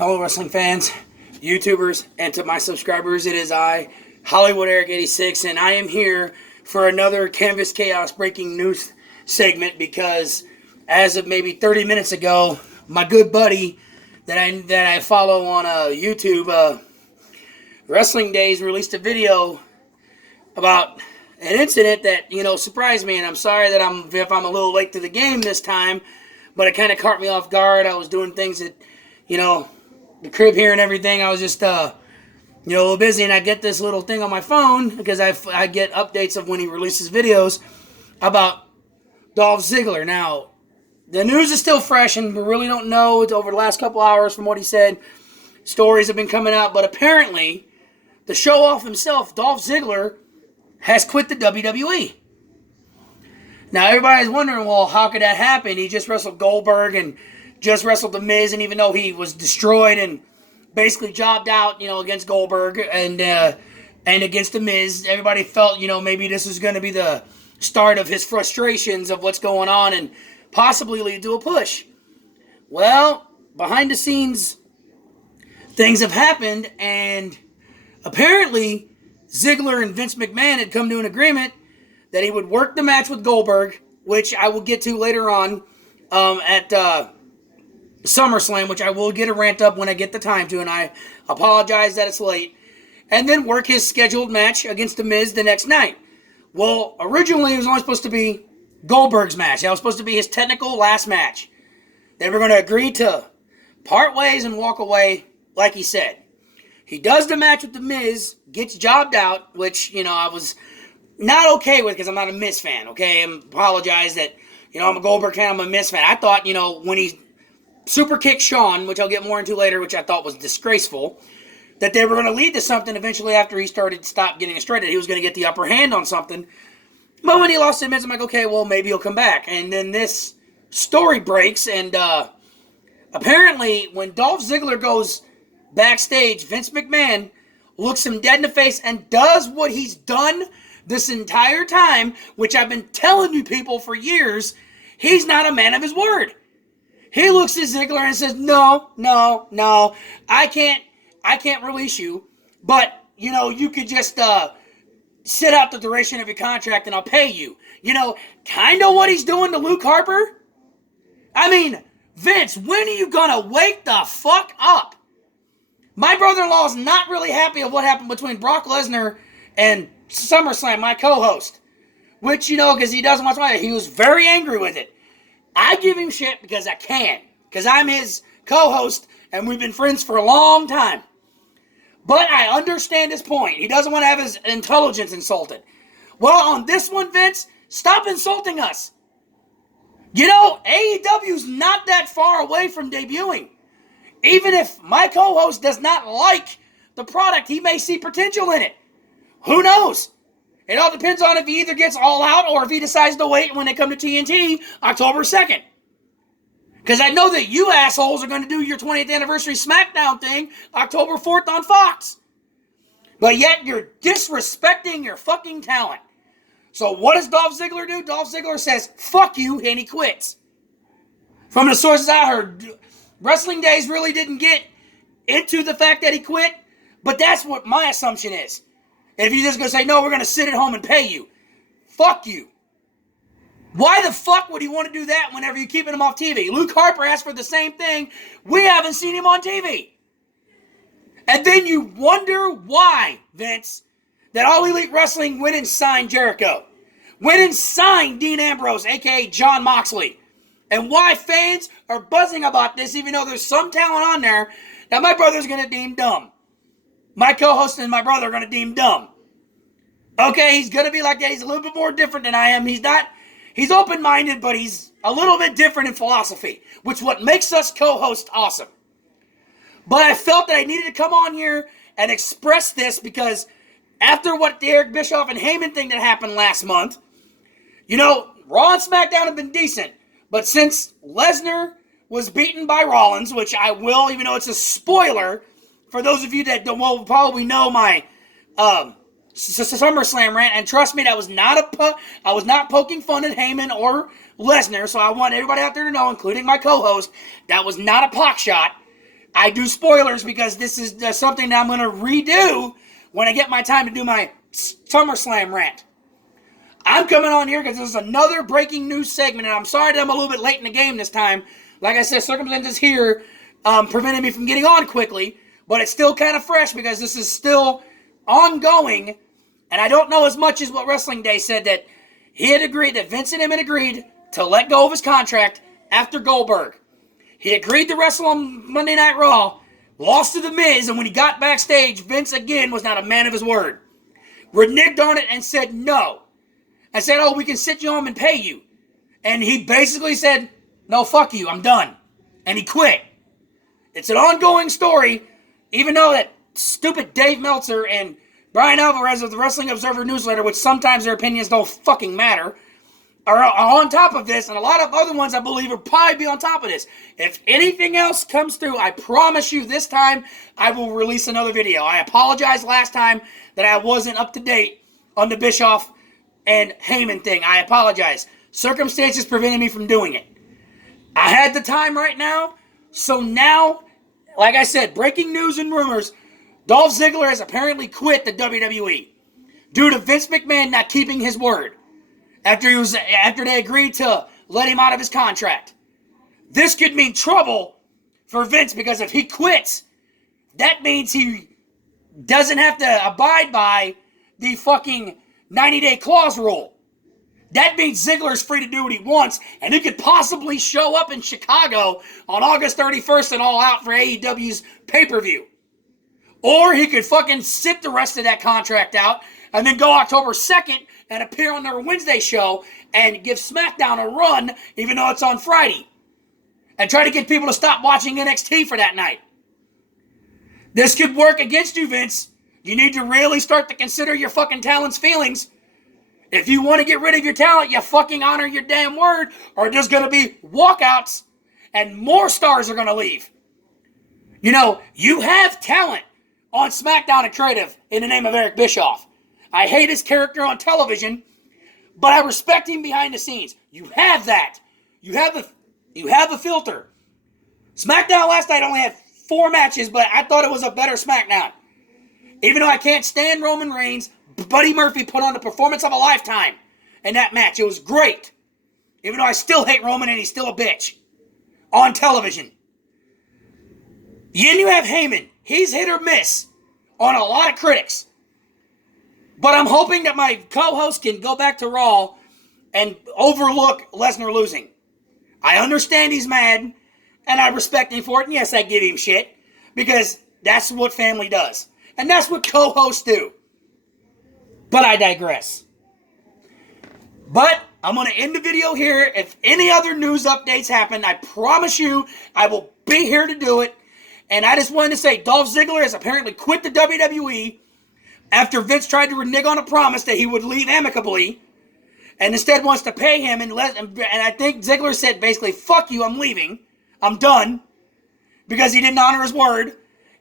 Hello, wrestling fans, YouTubers, and to my subscribers, it is I, Hollywood Eric 86, and I am here for another Canvas Chaos breaking news segment because as of maybe 30 minutes ago, my good buddy that I follow on YouTube, Wrestling Days, released a video about an incident that, surprised me, and I'm sorry that if I'm a little late to the game this time, but it kind of caught me off guard. I was doing things that, the crib here and everything. I was just, a little busy, and I get this little thing on my phone because I get updates of when he releases videos about Dolph Ziggler. Now, the news is still fresh, and we really don't know. It's over the last couple hours from what he said. Stories have been coming out, but apparently, the show-off himself, Dolph Ziggler, has quit the WWE. Now, everybody's wondering, well, how could that happen? He just wrestled Goldberg and just wrestled The Miz, and even though he was destroyed and basically jobbed out, against Goldberg and against The Miz, everybody felt, maybe this was going to be the start of his frustrations of what's going on and possibly lead to a push. Well, behind the scenes, things have happened, and apparently Ziggler and Vince McMahon had come to an agreement that he would work the match with Goldberg, which I will get to later on at SummerSlam, which I will get a rant up when I get the time to, and I apologize that it's late, and then work his scheduled match against The Miz the next night. Well, originally it was only supposed to be Goldberg's match. That was supposed to be his technical last match. They were going to agree to part ways and walk away, like he said. He does the match with The Miz, gets jobbed out, which, I was not okay with because I'm not a Miz fan, okay? I apologize that, I'm a Goldberg fan, I'm a Miz fan. I thought, when he super kicked Shawn, which I'll get more into later, which I thought was disgraceful, that they were going to lead to something eventually after he stopped getting frustrated. He was going to get the upper hand on something. But when he lost to Miz, I'm like, okay, well, maybe he'll come back. And then this story breaks, and apparently when Dolph Ziggler goes backstage, Vince McMahon looks him dead in the face and does what he's done this entire time, which I've been telling you people for years. He's not a man of his word. He looks at Ziggler and says, no, I can't release you, but, you could just sit out the duration of your contract and I'll pay you. Kind of what he's doing to Luke Harper. I mean, Vince, when are you going to wake the fuck up? My brother-in-law is not really happy of what happened between Brock Lesnar and SummerSlam, my co-host, which, because he doesn't watch my, he was very angry with it. I give him shit because I can, because I'm his co-host, and we've been friends for a long time. But I understand his point. He doesn't want to have his intelligence insulted. Well, on this one, Vince, stop insulting us. AEW's not that far away from debuting. Even if my co-host does not like the product, he may see potential in it. Who knows? It all depends on if he either gets All Out or if he decides to wait when they come to TNT October 2nd. Because I know that you assholes are going to do your 20th anniversary SmackDown thing October 4th on Fox. But yet you're disrespecting your fucking talent. So what does Dolph Ziggler do? Dolph Ziggler says, fuck you, and he quits. From the sources I heard, Wrestling Days really didn't get into the fact that he quit, but that's what my assumption is. If you're just going to say, no, we're going to sit at home and pay you. Fuck you. Why the fuck would he want to do that whenever you're keeping him off TV? Luke Harper asked for the same thing. We haven't seen him on TV. And then you wonder why, Vince, that All Elite Wrestling went and signed Jericho. Went and signed Dean Ambrose, a.k.a. Jon Moxley. And why fans are buzzing about this, even though there's some talent on there that my brother's going to deem dumb. My co-host and my brother are going to deem dumb. Okay, he's going to be like that. He's a little bit more different than I am. He's open-minded, but he's a little bit different in philosophy, which is what makes us co-hosts awesome. But I felt that I needed to come on here and express this because after what the Eric Bischoff and Heyman thing that happened last month, Raw and SmackDown have been decent. But since Lesnar was beaten by Rollins, which I will, even though it's a spoiler, for those of you that will probably know my SummerSlam rant, and trust me, that was I was not poking fun at Heyman or Lesnar, so I want everybody out there to know, including my co-host, that was not a pot shot. I do spoilers because this is something that I'm going to redo when I get my time to do my SummerSlam rant. I'm coming on here because this is another breaking news segment, and I'm sorry that I'm a little bit late in the game this time. Like I said, circumstances here prevented me from getting on quickly, but it's still kind of fresh because this is still ongoing, and I don't know as much as what Wrestling Day said, that he had agreed, that Vince and him had agreed to let go of his contract after Goldberg. He agreed to wrestle on Monday Night Raw, lost to The Miz, and when he got backstage, Vince again was not a man of his word. Reneged on it and said no. I said, oh, we can sit you home and pay you. And he basically said, no, fuck you, I'm done. And he quit. It's an ongoing story, even though that stupid Dave Meltzer and Brian Alvarez of the Wrestling Observer newsletter, which sometimes their opinions don't fucking matter, are on top of this, and a lot of other ones, I believe, will probably be on top of this. If anything else comes through, I promise you this time, I will release another video. I apologize last time that I wasn't up to date on the Bischoff and Heyman thing. I apologize. Circumstances prevented me from doing it. I had the time right now, so now, like I said, breaking news and rumors, Dolph Ziggler has apparently quit the WWE due to Vince McMahon not keeping his word after they agreed to let him out of his contract. This could mean trouble for Vince because if he quits, that means he doesn't have to abide by the fucking 90-day clause rule. That means Ziggler's free to do what he wants, and he could possibly show up in Chicago on August 31st and All Out for AEW's pay-per-view. Or he could fucking sit the rest of that contract out and then go October 2nd and appear on their Wednesday show and give SmackDown a run, even though it's on Friday. And try to get people to stop watching NXT for that night. This could work against you, Vince. You need to really start to consider your fucking talent's feelings. If you want to get rid of your talent, you fucking honor your damn word, or there's going to be walkouts and more stars are going to leave. You know, you have talent on SmackDown and Creative in the name of Eric Bischoff. I hate his character on television, but I respect him behind the scenes. You have that. You have a filter. SmackDown last night only had 4 matches, but I thought it was a better SmackDown. Even though I can't stand Roman Reigns, Buddy Murphy put on the performance of a lifetime in that match. It was great. Even though I still hate Roman and he's still a bitch. On television. Then you have Heyman. He's hit or miss on a lot of critics. But I'm hoping that my co-host can go back to Raw and overlook Lesnar losing. I understand he's mad, and I respect him for it. And yes, I give him shit, because that's what family does. And that's what co-hosts do. But I digress. But I'm going to end the video here. If any other news updates happen, I promise you I will be here to do it. And I just wanted to say, Dolph Ziggler has apparently quit the WWE after Vince tried to renege on a promise that he would leave amicably, and instead wants to pay him. And I think Ziggler said basically, fuck you, I'm leaving. I'm done. Because he didn't honor his word.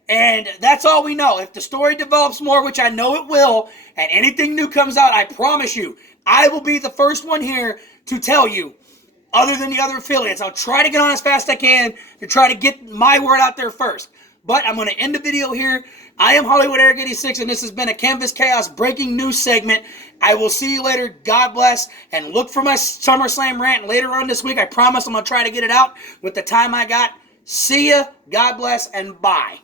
And that's all we know. If the story develops more, which I know it will, and anything new comes out, I promise you, I will be the first one here to tell you, other than the other affiliates. I'll try to get on as fast as I can to try to get my word out there first. But I'm going to end the video here. I am Hollywood Eric 86, and this has been a Canvas Chaos breaking news segment. I will see you later. God bless. And look for my SummerSlam rant later on this week. I promise I'm going to try to get it out with the time I got. See ya. God bless, and bye.